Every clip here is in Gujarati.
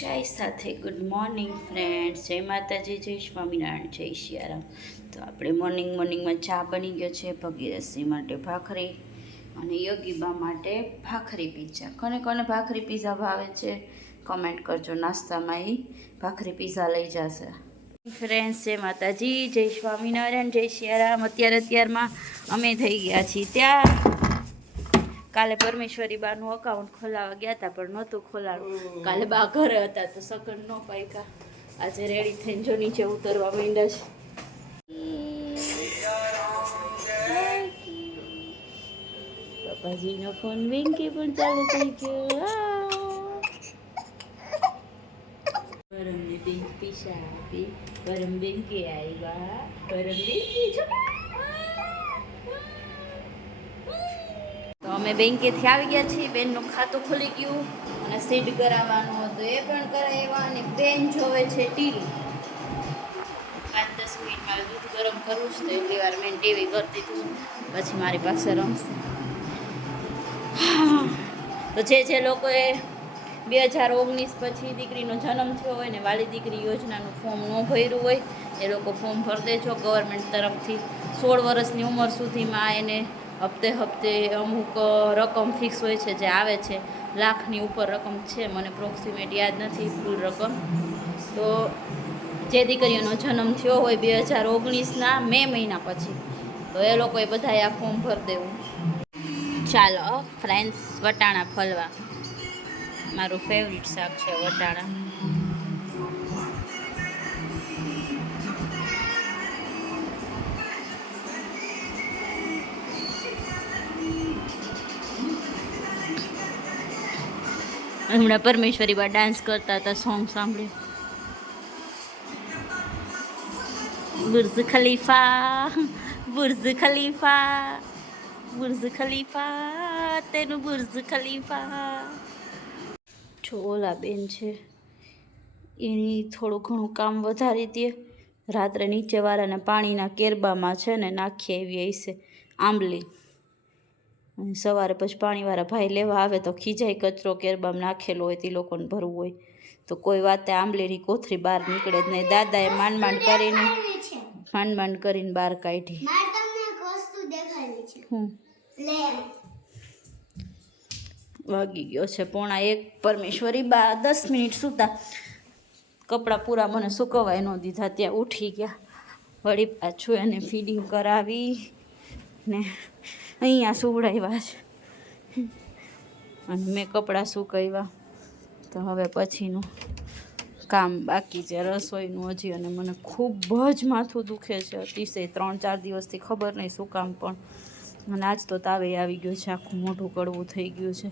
જય સાથે ગુડ મોર્નિંગ ફ્રેન્ડ્સ, જય માતાજી, જય સ્વામિનારાયણ, જય સિયારામ. તો આપણે મોર્નિંગમાં ચા બની ગયો છે. ભગીરસી માટે ભાખરી અને યોગીબા માટે ભાખરી પીઝા. કોને ભાખરી પીઝા ભાવે છે કમેન્ટ કરજો. નાસ્તામાં એ ભાખરી પીઝા લઈ જશે. ફ્રેન્ડ્સ, જય માતાજી, જય સ્વામિનારાયણ, જય સિયારામ. અત્યારમાં અમે થઈ ગયા છીએ ત્યાં. કાલે પરમેશ્વરી બાનું અકાઉન્ટ ખોલાવા ગયા હતા પણ નહોતું ખોલાણું. કાલે બા ઘરે હતા તો સગન ન પાયકા. આજે રેડી થઈને જો નીચે ઉતરવા માંડ્યા છે. પપ્પાજીનો ફોન વેંકી પણ ચાલુ થઈ ગયો. પરમને બેંક પૈસા આપી. પરમ બેંકે આવ્યા. પરમ બેંકી તો અમે બેંકેથી આવી ગયા છીએ. બેનનું ખાતું ખુલી ગયું અને સીડ કરાવવાનું હતું, એ પણ કરાવ્યા. અને બેન જોવે છે ટીવી. 5-10 મિનિટમાં દૂધ ગરમ કરવું છે તો એટલી વાર મેં ટીવી કરી દીધું, પછી મારી પાસે રમશે. તો જે લોકોએ 2019 પછી દીકરીનો જન્મ થયો હોય ને વાલી દીકરી યોજનાનું ફોર્મ ન ભર્યું હોય એ લોકો ફોર્મ ભરી દેજો. ગવર્મેન્ટ તરફથી 16 વર્ષની ઉંમર સુધીમાં એને હપ્તે અમુક રકમ ફિક્સ હોય છે જે આવે છે. લાખની ઉપર રકમ છે, મને પ્રોક્સિમેટ યાદ નથી ફૂલ રકમ. તો જે દીકરીઓનો જન્મ થયો હોય 2019ના મે મહિના પછી, તો એ લોકોએ બધાએ આ ફોર્મ ભરી દેવું. ચાલો ફ્રેન્ડ્સ, વટાણા ફલવા. મારું ફેવરિટ શાક છે વટાણા. હમણાં પરમેશ્વરી બા ડાન્સ કરતા હતા, સોંગ સાંભળ્યું. Burj Khalifa, Burj Khalifa, Burj Khalifa, તેનું બુર્જ ખલીફા. જો ઓલા બેન છે એની થોડું ઘણું કામ વધારી દે. રાત્રે નીચેવાળાના પાણીના કેરબામાં છે ને નાખી આવી હશે આંબલી. અને સવારે પછી પાણીવાળા ભાઈ લેવા આવે તો ખીજાય કચરો કેરબામાં નાખેલો હોય તે લોકોને ભરવું હોય તો કોઈ વાતે આંબલીની કોથળી બહાર નીકળે જ નહીં. દાદાએ માંડ કરીને બહાર કાઢી. વાગી ગયો છે 1:15. પરમેશ્વરી બા 10 મિનિટ સૂતા. કપડાં પૂરા મને સુકવાય ન દીધા, ત્યાં ઉઠી ગયા. વળી પાછું એને ફીડિંગ કરાવી ને અહીંયા સુવડાવ્યા છે અને મેં કપડાં સુકાવ્યા. તો હવે પછીનું કામ બાકી છે રસોઈનું હજી. અને મને ખૂબ જ માથું દુખે છે અતિશય. 3-4 દિવસથી ખબર નહીં શું કામ, પણ અને આજ તો તાવે આવી ગયો છે. આખું મોઢું કડવું થઈ ગયું છે.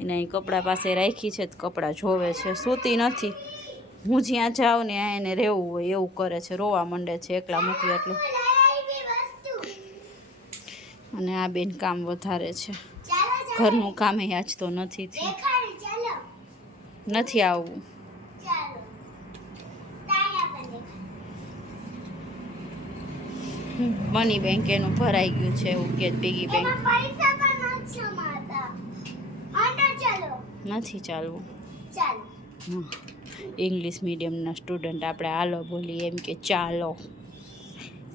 એને અહીં કપડાં પાસે રાખી છે તો કપડાં જોવે છે, સૂતી નથી. હું જ્યાં જાઉં ને આ એને રહેવું હોય એવું કરે છે, રોવા માંડે છે એકલા મૂકી એટલે. અને આ બેન કામ વધારે છે. ઘરનું કામ આજ તો નથી આવવું. મની બેંક એનું ભરાઈ ગયું છે એવું કે પીગી બેંક નથી ચાલવું. ઇંગ્લિશ મીડિયમના સ્ટુડન્ટ આપણે હાલો બોલીએ એમ કે ચાલો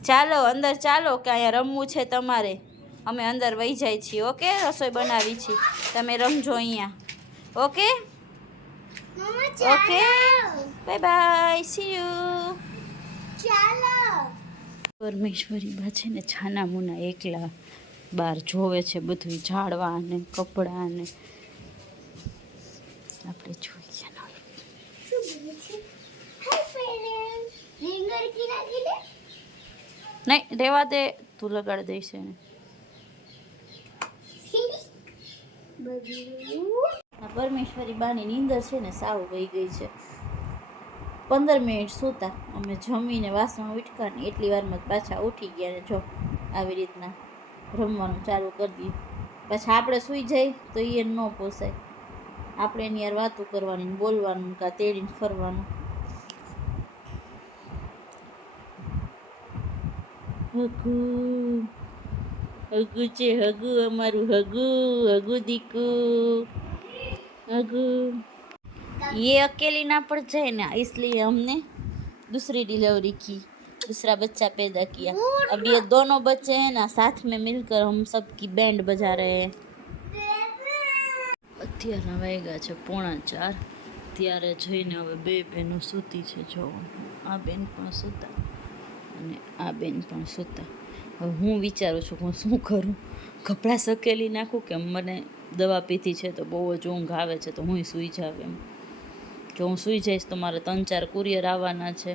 ચાલો અંદર ચાલો, કે અહીંયા રમવું છે તમારે. અમે અંદર વહી જાય છીએ. ઓકે, રસોઈ બનાવી છીએ, તમે રમજો અહીંયા. Okay okay, bye bye, C you. Parmeshwari બા છે ને છાના મુના એકલા બહાર જોવે છે બધું, ઝાડવા અને કપડાં ને. આપણે જોઈએ નહીં, રેવા દે, તું લગાડી દઈશ એને. પરમેશ્વરી બાની નીંદર છે ને સાવ વહી ગઈ છે. 15 મિનિટ સૂતા. અમે જમીને વાસણ ઉટકા ને એટલી વારમાં પાછા ઉઠી ગયા ને જો આવી રીતના રમવાનું ચાલુ કરી દઈએ. પાછા આપણે સૂઈ જાય તો એને ન પોસાય. આપણે એની યાર વાતો કરવાની, બોલવાનું, કાં તેડીને ફરવાનું. હગુ હગુ છે, હગુ અમારું હગુ, હગુ દીકુ, હગુ. ये अकेली ना पड़ जाए ना, इसलिए हमने दूसरी डिलीवरी की, दूसरा बच्चा पैदा किया। अब ये दोनों बच्चे हैं ना, साथ में मिलकर हम सबकी बैंड बजा रहे हैं। અત્યારના વાગ્યા છે 3:45. ત્યારે જઈને હવે બે બહેનો સૂતી છે. જો આ બેન પણ સૂતા અને આ બેન પણ સૂતા. હવે હું વિચારું છું હું શું કરું, કપડાં સકેલી નાખું કે મને દવા પીધી છે તો બહુ જ ઊંઘ આવે છે તો હું સૂઈ જાઉં એમ. જો હું સૂઈ જઈશ તો મારે 3-4 કુરિયર આવવાના છે,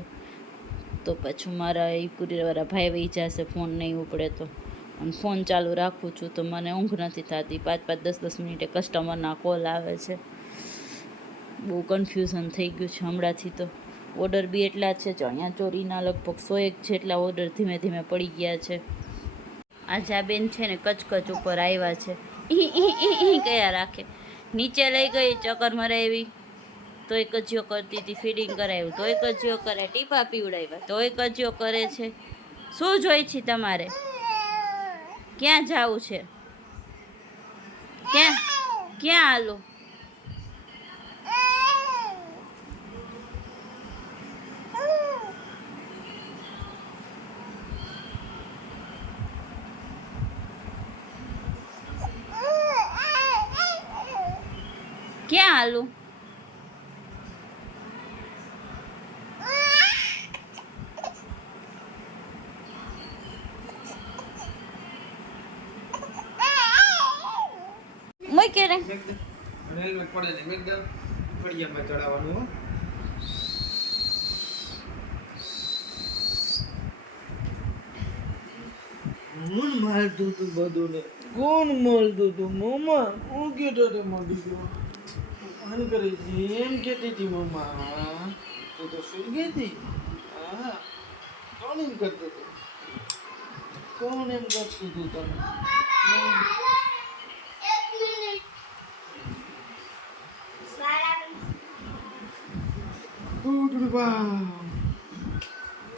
તો પાછું મારા એ કુરિયરવાળા ભાઈ વહી જશે ફોન નહીં ઉપડે તો. અને ફોન ચાલુ રાખું છું તો મને ઊંઘ નથી થતી. 5-5 10-10 મિનિટે કસ્ટમરના કોલ આવે છે. બહુ કન્ફ્યુઝન થઈ ગયું છે હમણાંથી. તો ઓર્ડર બી એટલા છે, ચણિયા ચોરીના લગભગ 101 જેટલા ઓર્ડર ધીમે ધીમે પડી ગયા છે. આજે આ બેન છે ને કચકચ ઉપર આવ્યા છે, કયા રાખે. નીચે લઈ ગઈ, ચક્કર મરાવી, તોય કજિયો કરતી હતી. ફીડિંગ કરાવ્યું તોય કજિયો કરે, ટીપા પીવડાવ્યા તોય કજિયો કરે છે. શું જોઈ છે તમારે? ક્યાં જવું છે? ક્યાં ક્યાં હાલો? ક્યાં હાલું? મોય કે રે હેલ્મેટ પડે ને એકદમ ફળિયામાં ચડાવવાનું. કોણ મારતું તું બધું ને? કોણ મારતું તું? મમ્મા હું કેતો તે મળી ગયો આમ કરી હતી એમ કેતી હતી મમ્મા. તું તો સુઈ ગઈ હતી. હા કોણ એમ કરતું હતું? કોણ એમ કરતું હતું તમે?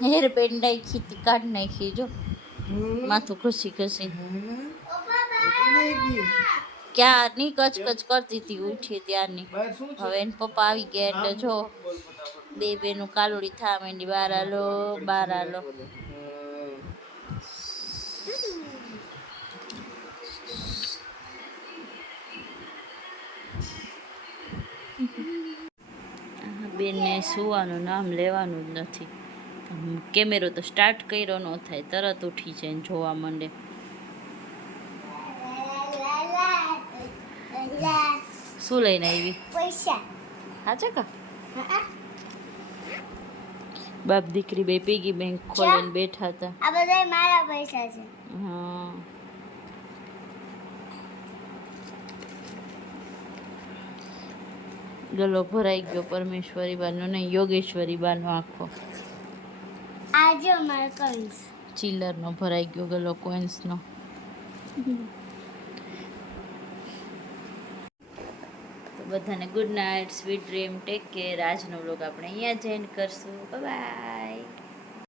હેર બેન્ડ નાખી હતી, કાઢ નાખી. જો માથું ઘસી ઘસી ક્યારની કચકચ કરતી હતી, ઉઠી ત્યારની. હવે એને પપ્પા આવી ગયા એટલે જો બે બેનું કાલુડી થવા માંડી. બહાર હાલો, બહાર હાલો. બેનને સુવાનું નામ લેવાનું જ નથી. કેમેરો તો સ્ટાર્ટ કર્યો ન થાય, તરત ઉઠી જાય ને જોવા માંડે. શું લઈને આવી? પૈસા. હા છે કા? બાપ દીકરી બે પીગી બેંક ખોલીને બેઠા હતા. આ બધા મારા પૈસા છે. હા ગલો ભરાઈ ગયો પરમેશ્વરી બાનો નહીં, યોગેશ્વરી બાનો આખો. આજે અમારે કહીશ ચિલ્લરનો ભરાઈ ગયો ગલો, કોઈન્સનો. તો બધાને good night, sweet dream, take care. આજનો વ્લોગ આપણે અહીંયા જ એન્ડ કરશું. બાય.